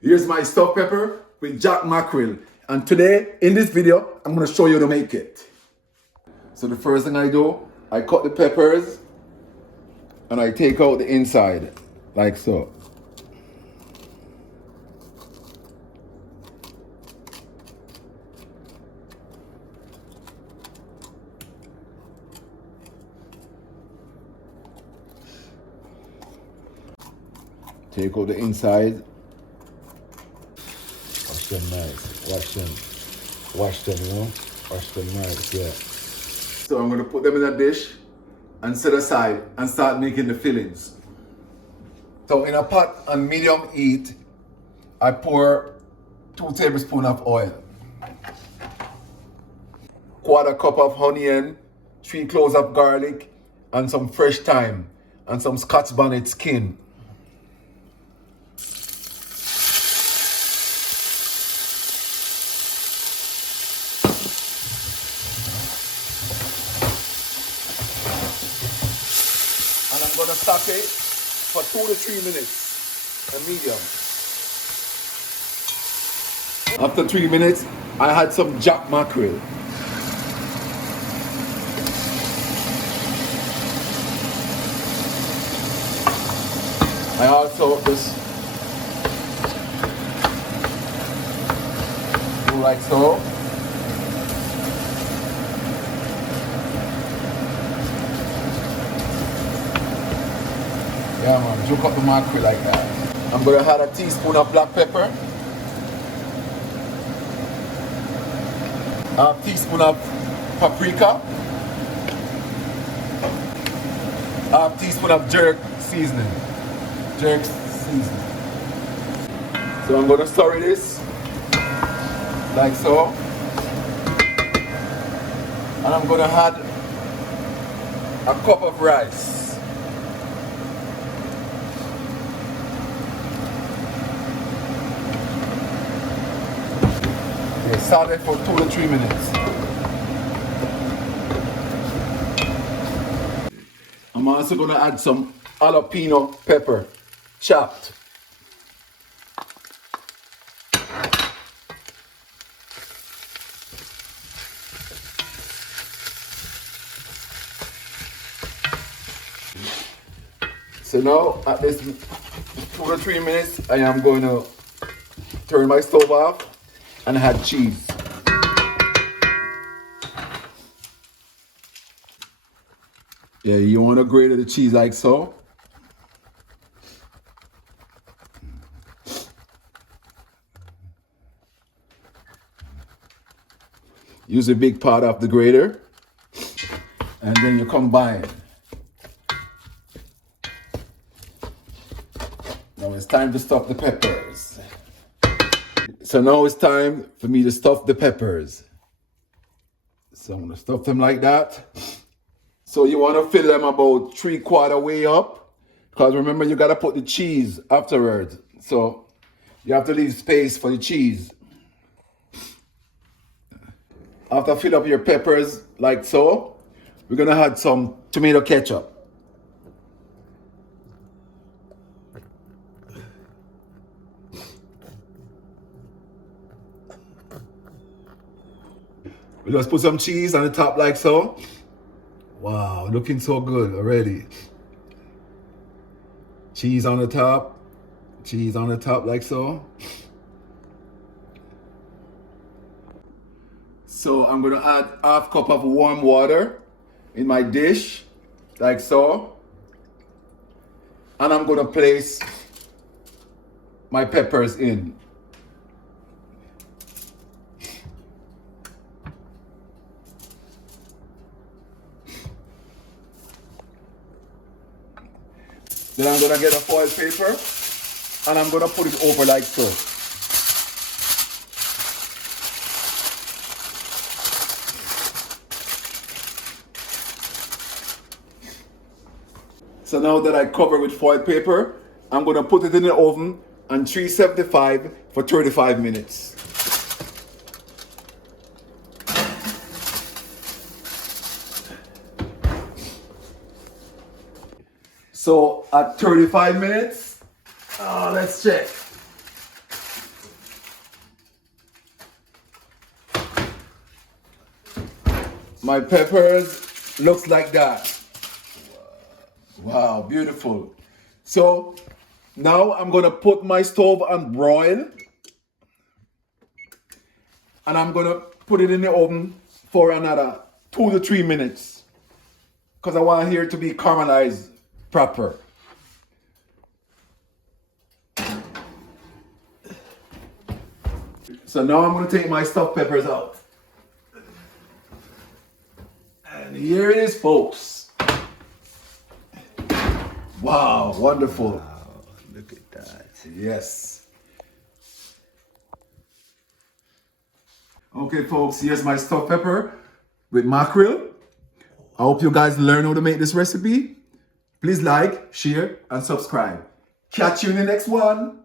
Here's my stuffed pepper with Jack Mackerel. And today, in this video, I'm gonna show you how to make it. So the first thing I do, I cut the peppers and I take out the inside, like so. Take out the inside. Wash them nice. Wash them, you know? Wash them nice, yeah. So I'm gonna put them in a dish and set aside and start making the fillings. So in a pot on medium heat, I pour 2 tablespoons of oil, 1/4 cup of onion, 3 cloves of garlic, and some fresh thyme, and some Scotch bonnet skin. And I'm gonna saute for 2 to 3 minutes, a medium. After 3 minutes, I had some Jack Mackerel. I also just do like so. Yeah man, juke up the mackerel like that. I'm gonna add a teaspoon of black pepper, a teaspoon of paprika, a teaspoon of jerk seasoning. So I'm gonna stir this like so, and I'm gonna add a cup of rice. Okay, saute for 2 to 3 minutes. I'm also gonna add some jalapeno pepper, chopped. So now at this 2 to 3 minutes, I am going to turn my stove off and add cheese. Yeah, you want to grate the cheese like so. Use a big part of the grater, and then you combine. Now it's time to stuff the peppers. So now it's time for me to stuff the peppers. So I'm gonna stuff them like that. So you wanna fill them about 3/4 way up, because remember you gotta put the cheese afterwards. So you have to leave space for the cheese. After fill up your peppers like so, we're gonna add some tomato ketchup. We just put some cheese on the top like so. Wow, looking so good already. Cheese on the top like so. So I'm gonna add 1/2 cup of warm water in my dish, like so. And I'm gonna place my peppers in. Then I'm gonna get a foil paper and I'm gonna put it over like so. So now that I cover with foil paper, I'm gonna put it in the oven on 375 for 35 minutes. So at 35 minutes, let's check. My peppers looks like that. Wow, beautiful. So now I'm gonna put my stove on broil, and I'm gonna put it in the oven for another 2 to 3 minutes, because I want here to be caramelized proper. So now I'm gonna take my stuffed peppers out. And here it is, folks. Wow, wonderful. Wow, look at that. Yes. Okay, folks, here's my stuffed pepper with mackerel. I hope you guys learn how to make this recipe. Please like, share, and subscribe. Catch you in the next one.